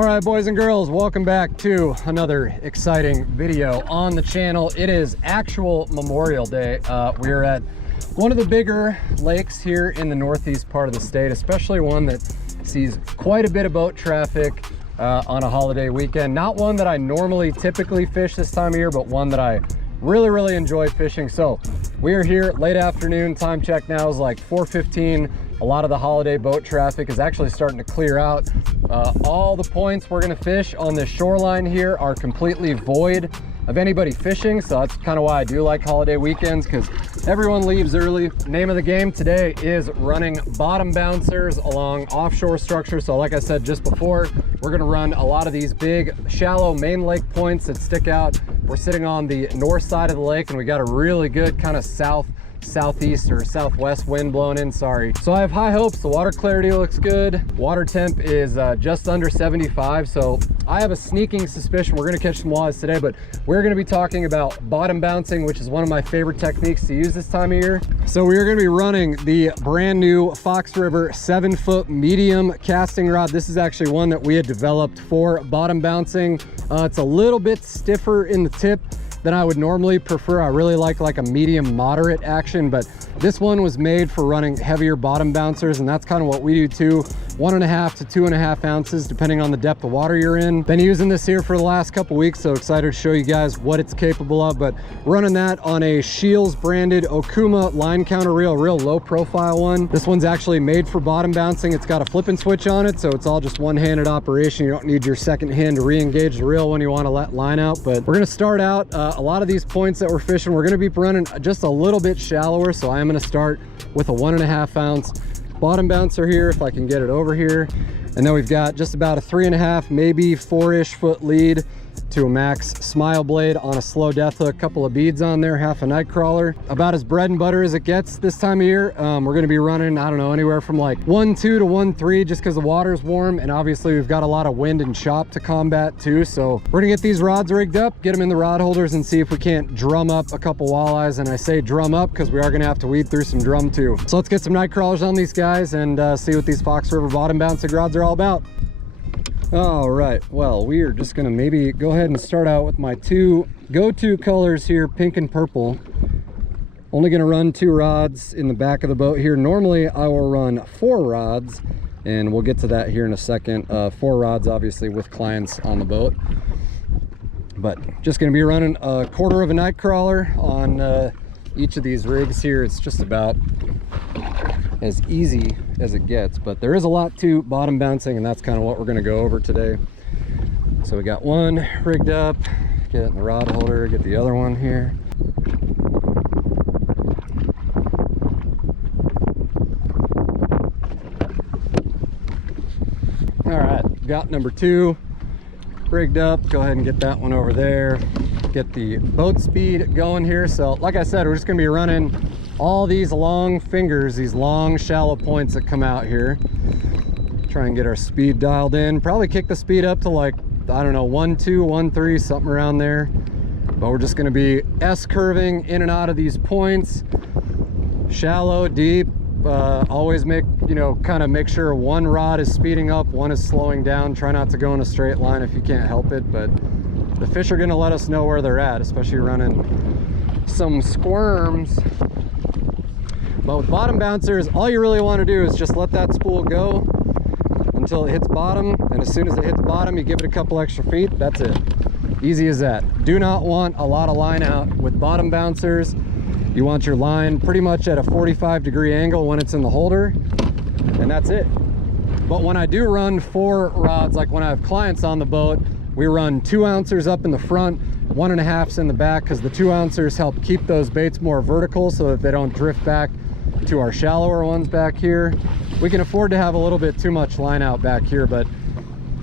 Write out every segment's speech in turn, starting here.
All right, boys and girls, welcome back to another exciting video on the channel. It is actual Memorial Day. We're at one of the bigger lakes here in the northeast part of the state, especially one that sees quite a bit of boat traffic on a holiday weekend. Not one that I normally typically fish this time of year, but one that I really enjoy fishing. So we are here late afternoon. Time check now is like 4:15. A lot of the holiday boat traffic is actually starting to clear out. All the points we're gonna fish on this shoreline here are completely void of anybody fishing, so that's kind of why I do like holiday weekends, because everyone leaves early. Name of the game today is running bottom bouncers along offshore structures. So like I said just before, we're gonna run a lot of these big shallow main lake points that stick out. We're sitting on the north side of the lake and we got a really good kind of southeast or southwest wind blowing in, sorry. So I have high hopes. The water clarity looks good. Water temp is just under 75. So I have a sneaking suspicion we're gonna catch some walleyes today, but we're gonna be talking about bottom bouncing, which is one of my favorite techniques to use this time of year. So we're gonna be running the brand new Fox River 7-foot medium casting rod. This is actually one that we had developed for bottom bouncing. It's a little bit stiffer in the tip than I would normally prefer. I really like a medium moderate action, but this one was made for running heavier bottom bouncers, and that's kind of what we do too. 1.5 to 2.5 ounces depending on the depth of water you're in. Been using this here for the last couple weeks, so excited to show you guys what it's capable of. But running that on a Shields branded Okuma line counter reel, real low profile one. This one's actually made for bottom bouncing. It's got a flip and switch on it, so it's all just one-handed operation. You don't need your second hand to re-engage the reel when you want to let line out. But we're gonna start out a lot of these points that we're fishing, we're gonna be running just a little bit shallower. So I am gonna start with a 1.5 ounce bottom bouncer here, if I can get it over here. And then we've got just about a 3.5, maybe 4-ish foot lead to a max smile blade on a slow death hook, couple of beads on there, half a night crawler. About as bread and butter as it gets this time of year. We're gonna be running, I don't know, anywhere from like 1.2 to 1.3 just because the water's warm, and obviously we've got a lot of wind and chop to combat too. So we're gonna get these rods rigged up, get them in the rod holders, and see if we can't drum up a couple walleyes. And I say drum up because we are gonna have to weed through some drum too. So let's get some night crawlers on these guys and see what these Fox River bottom bouncing rods are all about. All right, well, we are just gonna maybe go ahead and start out with my two go-to colors here, pink and purple. Only gonna run 2 rods in the back of the boat here. Normally I will run 4 rods, and we'll get to that here in a second. 4 rods obviously with clients on the boat, but just gonna be running a 1/4 of a night crawler on each of these rigs here. It's just about as easy as it gets, but there is a lot to bottom bouncing, and that's kind of what we're going to go over today. So we got one rigged up, get it in the rod holder, get the other one here. All right, got number 2 rigged up. Go ahead and get that one over there, get the boat speed going here. So like I said, we're just going to be running all these long fingers, these long shallow points that come out here. Try and get our speed dialed in, probably kick the speed up to like, I don't know, 1.2, 1.3, something around there. But we're just going to be S-curving in and out of these points, shallow, deep. Always make, you know, kind of make sure one rod is speeding up, one is slowing down. Try not to go in a straight line if you can't help it, but the fish are going to let us know where they're at, especially running some squirms. But with bottom bouncers, all you really want to do is just let that spool go until it hits bottom, and as soon as it hits bottom, you give it a couple extra feet. That's it. Easy as that. Do not want a lot of line out with bottom bouncers. You want your line pretty much at a 45-degree angle when it's in the holder, and that's it. But when I do run 4 rods, like when I have clients on the boat, we run 2 ouncers up in the front, 1.5s in the back, because the 2 ouncers help keep those baits more vertical so that they don't drift back to our shallower ones back here. We can afford to have a little bit too much line out back here, but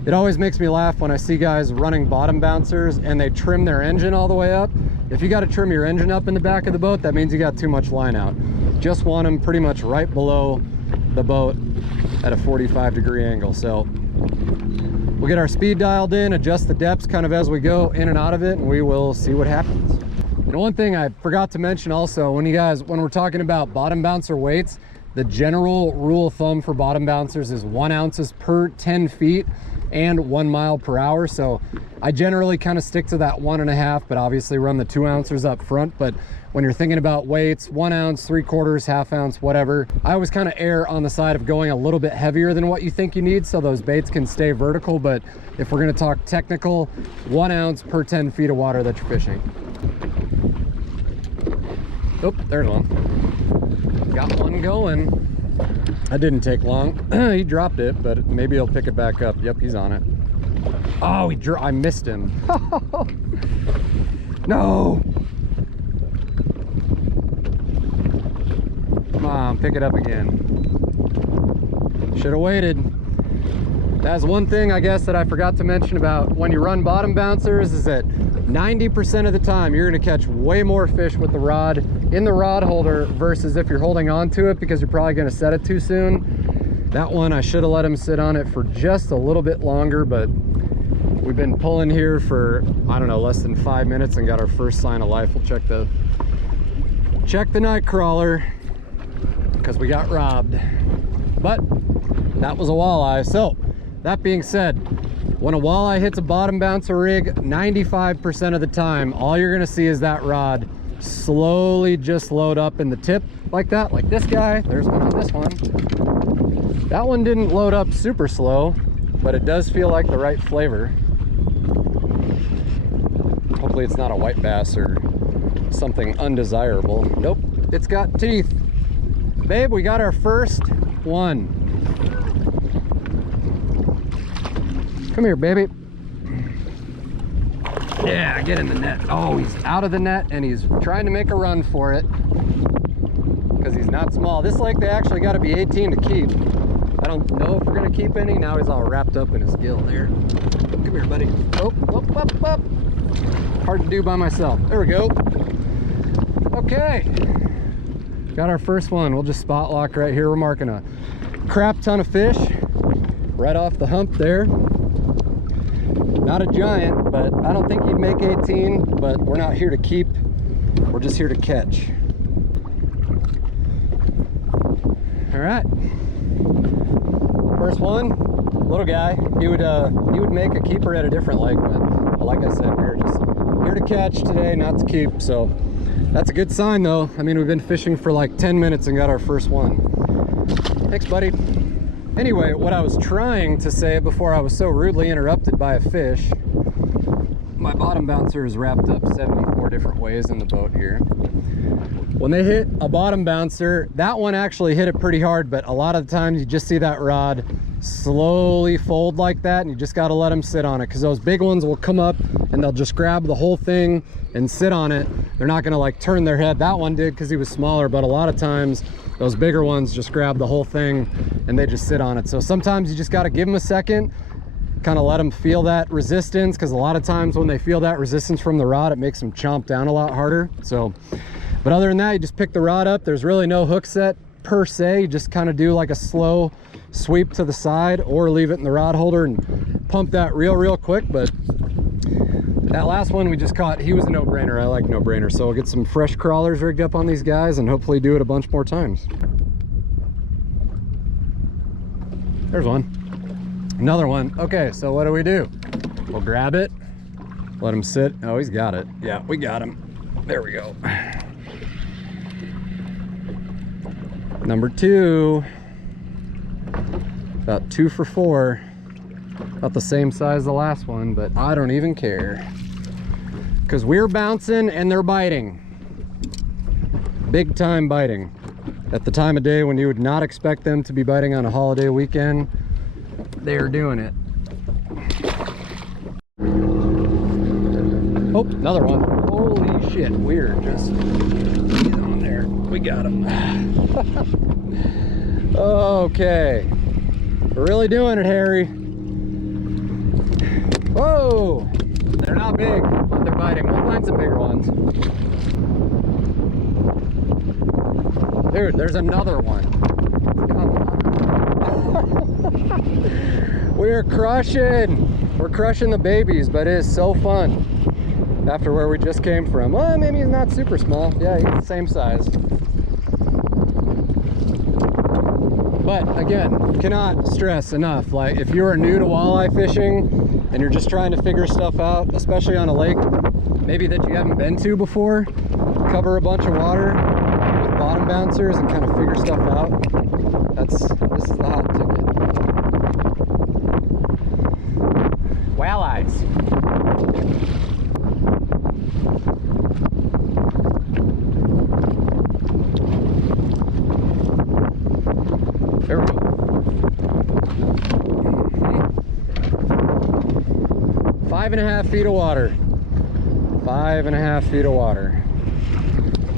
it always makes me laugh when I see guys running bottom bouncers and they trim their engine all the way up. If you got to trim your engine up in the back of the boat, that means you got too much line out. Just want them pretty much right below the boat at a 45-degree angle. So we'll get our speed dialed in, adjust the depths kind of as we go in and out of it, and we will see what happens. And one thing I forgot to mention also, when we're talking about bottom bouncer weights, the general rule of thumb for bottom bouncers is 1 ounces per 10 feet. and 1 mile per hour. So I generally kind of stick to that 1.5, but obviously run the 2 ounces up front. But when you're thinking about weights, 1 ounce, 3/4, ½ ounce, whatever, I always kind of err on the side of going a little bit heavier than what you think you need so those baits can stay vertical. But if we're going to talk technical, 1 ounce per 10 feet of water that you're fishing. Oh, there's one. Got one going. That didn't take long. He dropped it, but maybe he'll pick it back up. Yep, he's on it. Oh, I missed him. No. Come on, pick it up again. Should have waited. That's one thing I guess that I forgot to mention about when you run bottom bouncers is that 90% of the time you're going to catch way more fish with the rod in the rod holder versus if you're holding on to it because you're probably going to set it too soon. That one I should have let him sit on it for just a little bit longer, but we've been pulling here for, I don't know, less than 5 minutes and got our first sign of life. We'll check the night crawler because we got robbed, but that was a walleye. So that being said, when a walleye hits a bottom bouncer rig, 95% of the time all you're going to see is that rod slowly just load up in the tip like that, like this guy. There's one on this one. That one didn't load up super slow, but it does feel like the right flavor. Hopefully it's not a white bass or something undesirable. Nope, it's got teeth. Babe, we got our first one. Come here, baby. Yeah, get in the net. Oh, he's out of the net and he's trying to make a run for it because he's not small. This lake, they actually got to be 18 to keep. I don't know if we're going to keep any. Now he's all wrapped up in his gill there. Come here, buddy. Oh, up, up, up. Hard to do by myself. There we go. Okay. Got our first one. We'll just spot lock right here. We're marking a crap ton of fish right off the hump there. Not a giant, but I don't think he'd make 18, but we're not here to keep. We're just here to catch. All right. First one, little guy. He would make a keeper at a different lake, but like I said, we're just here to catch today, not to keep. So that's a good sign though. I mean, we've been fishing for like 10 minutes and got our first one. Thanks, buddy. Anyway, what I was trying to say before I was so rudely interrupted by a fish, my bottom bouncer is wrapped up 74 different ways in the boat here. When they hit a bottom bouncer, that one actually hit it pretty hard, but a lot of the times you just see that rod slowly fold like that, and you just got to let them sit on it because those big ones will come up and they'll just grab the whole thing and sit on it. They're not going to like turn their head. That one did because he was smaller, but a lot of times those bigger ones just grab the whole thing and they just sit on it. So sometimes you just got to give them a second, kind of let them feel that resistance, because a lot of times when they feel that resistance from the rod, it makes them chomp down a lot harder. So, but other than that, you just pick the rod up. There's really no hook set per se. You just kind of do like a slow sweep to the side or leave it in the rod holder and pump that real quick. But that last one we just caught, he was a no-brainer. I like no-brainer. So we'll get some fresh crawlers rigged up on these guys and hopefully do it a bunch more times. There's one. Another one. Okay, so what do? We'll grab it, let him sit. Oh, he's got it. Yeah, we got him. There we go. Number two. About 2 for 4. About the same size as the last one, but I don't even care because we're bouncing and they're biting. Big time biting. At the time of day when you would not expect them to be biting on a holiday weekend, they are doing it. Oh, another one. Holy shit, we're just, he's on there. We got him. Okay. We're really doing it, Harry. Whoa! They're not big, but they're biting. We'll find some bigger ones. Dude, there's another one. We're crushing. We're crushing the babies, but it is so fun. After where we just came from. Well, maybe he's not super small. Yeah, he's the same size. But again, cannot stress enough, like if you are new to walleye fishing and you're just trying to figure stuff out, especially on a lake maybe that you haven't been to before, cover a bunch of water with bottom bouncers and kind of figure stuff out, this is the hot ticket. Walleyes. There we go. 5.5 feet of water. 5.5 feet of water.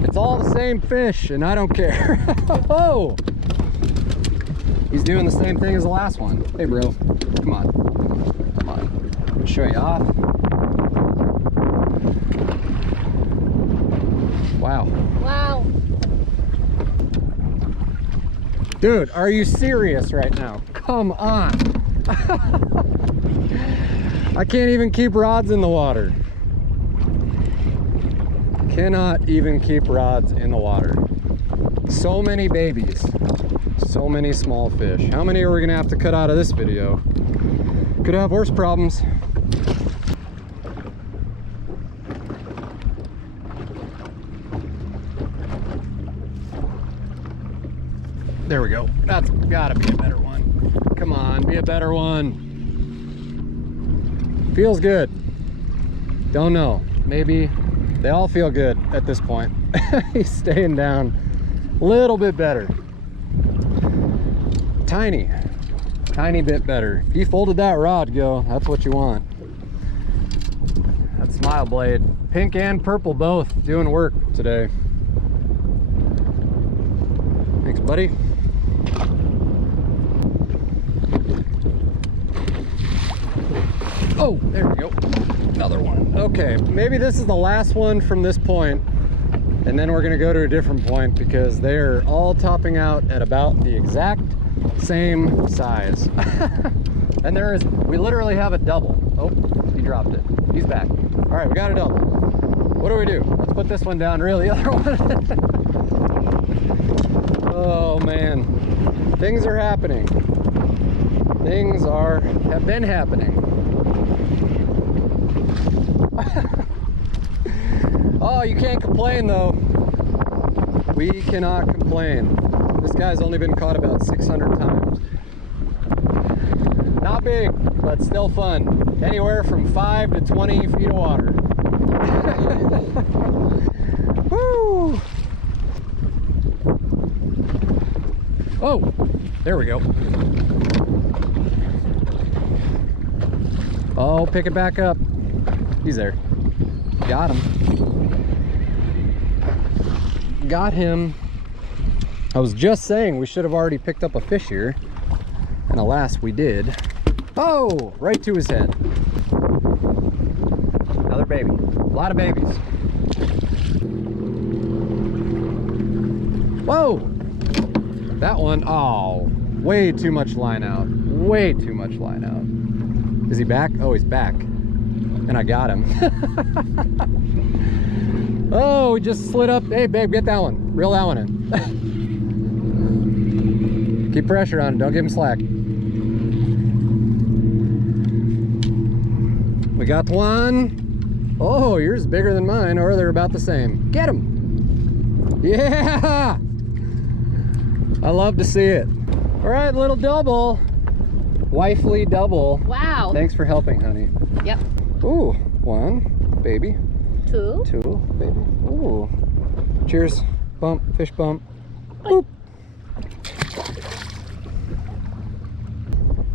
It's all the same fish, and I don't care. Oh! He's doing the same thing as the last one. Hey, bro. Come on. Come on. Let me show you off. Wow. Wow. Dude, are you serious right now? Come on. I can't even keep rods in the water. Cannot even keep rods in the water. So many babies. So many small fish. How many are we gonna have to cut out of this video? Could have worse problems. There we go. That's gotta be a better one. Come on, be a better one. Feels good. Don't know. Maybe they all feel good at this point. He's staying down a little bit better. Tiny bit better. He folded that rod, go. That's what you want. That smile blade. Pink and purple both doing work today. Thanks, buddy. Oh, there we go. Another one. Okay, maybe this is the last one from this point, and then we're gonna go to a different point because they're all topping out at about the exact same size. And we literally have a double. Oh, he dropped it. He's back. All right, we got a double. What do? Let's put this one down, really, the other one. Oh man, things are happening. Things have been happening. Oh, you can't complain though. We cannot complain. This guy's only been caught about 600 times. Not big, but still fun. Anywhere from 5 to 20 feet of water. Woo! Oh, there we go. Oh, pick it back up. He's there. Got him. Got him. I was just saying we should have already picked up a fish here, and alas we did. Oh, right to his head. Another baby. A lot of babies. Whoa! That one, oh, way too much line out. Way too much line out. Is he back? Oh, he's back. And I got him. Oh, we just slid up. Hey, babe, get that one. Reel that one in. Keep pressure on him. Don't give him slack. We got one. Oh, yours is bigger than mine, or they're about the same. Get him. Yeah. I love to see it. All right, little double. Wifely double. Wow. Thanks for helping, honey. Yep. Ooh, one, baby. Two. Two, baby. Ooh. Cheers. Bump, fish bump. Boop.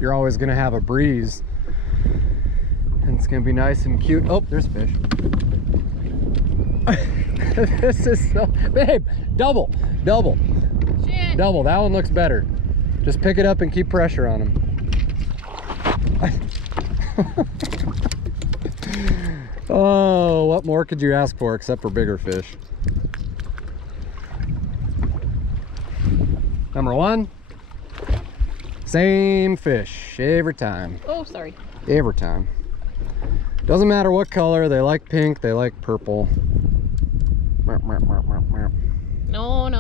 You're always gonna have a breeze. And it's gonna be nice and cute. Oh, there's a fish. This is so, babe, double. Shit. Double, that one looks better. Just pick it up and keep pressure on him. Oh, what more could you ask for except for bigger fish? Number one, same fish every time. Oh, sorry. Every time. Doesn't matter what color, they like pink, they like purple. No.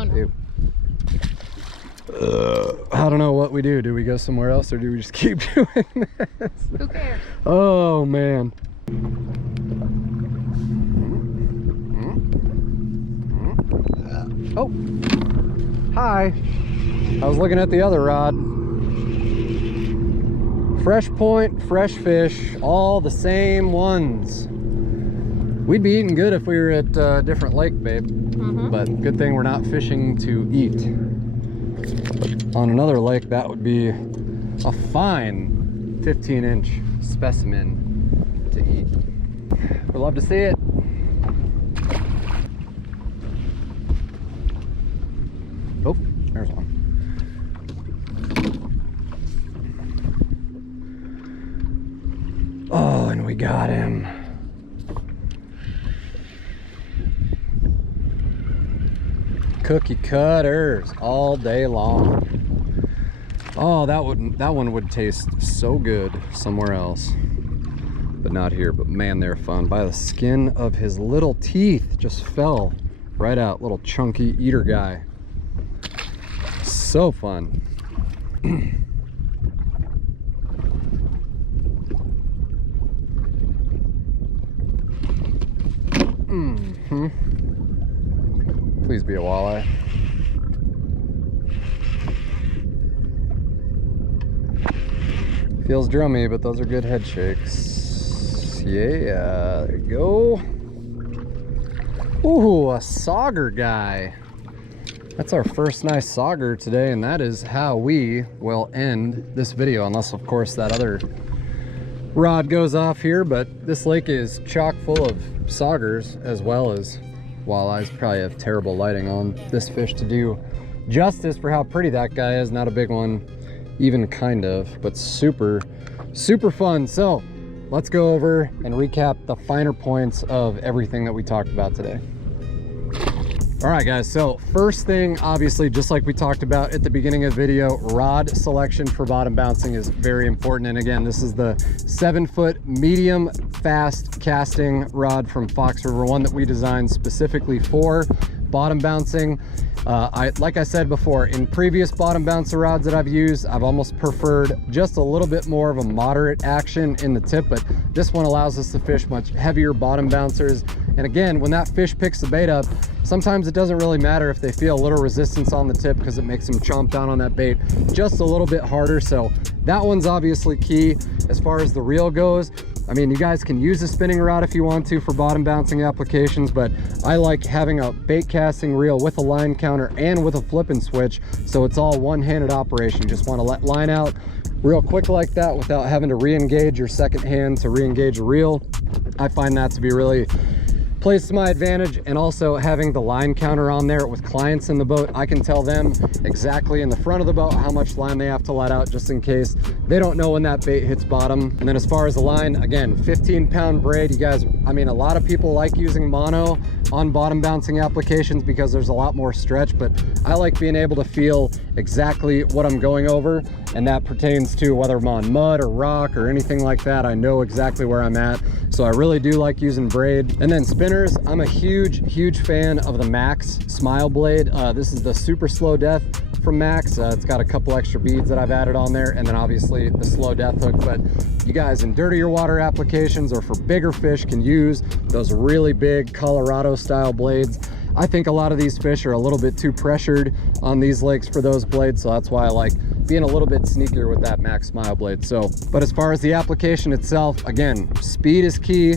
How don't know what we do. Do we go somewhere else or do we just keep doing this? Who cares? Oh man. Oh, hi. I was looking at the other rod. Fresh point, fresh fish, all the same ones. We'd be eating good if we were at a different lake, babe. But good thing we're not fishing to eat. But on another lake, that would be a fine 15-inch specimen to eat. We'd love to see it. Oh, there's one. Oh, and we got him. Cookie cutters all day long. Oh, that one would taste so good somewhere else, but not here. But man, they're fun. By the skin of his little teeth, just fell right out. Little chunky eater guy. So fun. Please be a walleye. Feels drummy, but those are good head shakes. Yeah, there you go. Ooh, a sauger guy. That's our first nice sauger today, and that is how we will end this video, unless of course that other rod goes off here. But this lake is chock full of saugers as well as walleyes. Probably have terrible lighting on this fish to do justice for how pretty that guy is. Not a big one, even kind of, but super fun. So let's go over and recap the finer points of everything that we talked about today. All right guys, so first thing, obviously, just like we talked about at the beginning of the video, rod selection for bottom bouncing is very important. And again, this is the 7-foot medium fast casting rod from Fox River, one that we designed specifically for bottom bouncing. Like I said before, in previous bottom bouncer rods that I've used, I've almost preferred just a little bit more of a moderate action in the tip, but this one allows us to fish much heavier bottom bouncers. And again, when that fish picks the bait up, sometimes it doesn't really matter if they feel a little resistance on the tip, because it makes them chomp down on that bait just a little bit harder. So that one's obviously key. As far as the reel goes, I mean, you guys can use a spinning rod if you want to for bottom bouncing applications, but I like having a bait casting reel with a line counter and with a flip and switch, so it's all one-handed operation. You just want to let line out real quick like that without having to re-engage your second hand to re-engage a reel. I find that to be really plays to my advantage. And also having the line counter on there with clients in the boat, I can tell them exactly in the front of the boat how much line they have to let out, just in case they don't know when that bait hits bottom. And then as far as the line, again, 15-pound braid. You guys, I mean, a lot of people like using mono on bottom bouncing applications because there's a lot more stretch, but I like being able to feel exactly what I'm going over, and that pertains to whether I'm on mud or rock or anything like that. I know exactly where I'm at, so I really do like using braid. And then spinners, I'm a huge fan of the Max Smile blade. This is the super slow death from Max. It's got a couple extra beads that I've added on there, and then obviously the slow death hook. But you guys in dirtier water applications or for bigger fish can use those really big Colorado style blades. I think a lot of these fish are a little bit too pressured on these lakes for those blades, so that's why I like being a little bit sneakier with that Max Smile blade. So, but as far as the application itself, again, speed is key.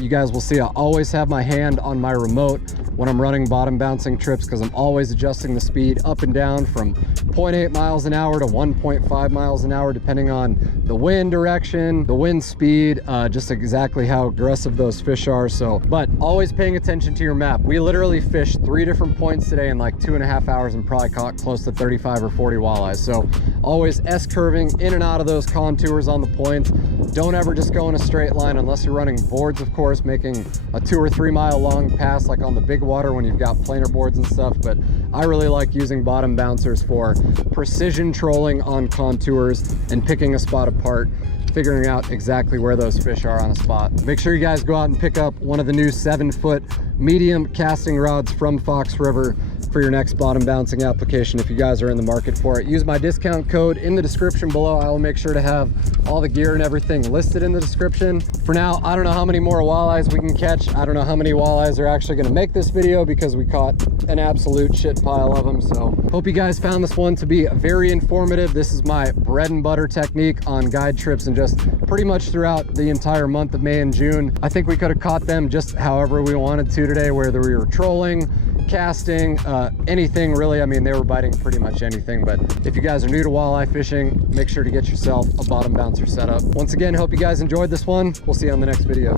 You guys will see I always have my hand on my remote when I'm running bottom bouncing trips, because I'm always adjusting the speed up and down from 0.8 miles an hour to 1.5 miles an hour, depending on the wind direction, the wind speed, just exactly how aggressive those fish are. So, but always paying attention to your map. We literally fished 3 different points today in like 2.5 hours and probably caught close to 35 or 40 walleyes. So always S-curving in and out of those contours on the points. Don't ever just go in a straight line unless you're running boards, of course, making a 2 or 3 mile long pass like on the big water when you've got planer boards and stuff. But I really like using bottom bouncers for precision trolling on contours and picking a spot apart, figuring out exactly where those fish are on a spot. Make sure you guys go out and pick up one of the new 7-foot medium casting rods from Fox River. for your next bottom bouncing application if you guys are in the market for it. Use my discount code in the description below. I will make sure to have all the gear and everything listed in the description. For now, I don't know how many more walleyes we can catch. I don't know how many walleyes are actually going to make this video because we caught an absolute shit pile of them. So hope you guys found this one to be very informative. This is my bread and butter technique on guide trips and just pretty much throughout the entire month of May and June. I think we could have caught them just however we wanted to today, whether we were trolling, casting, anything really. I mean, they were biting pretty much anything. But if you guys are new to walleye fishing, make sure to get yourself a bottom bouncer setup. Once again, hope you guys enjoyed this one. We'll see you on the next video.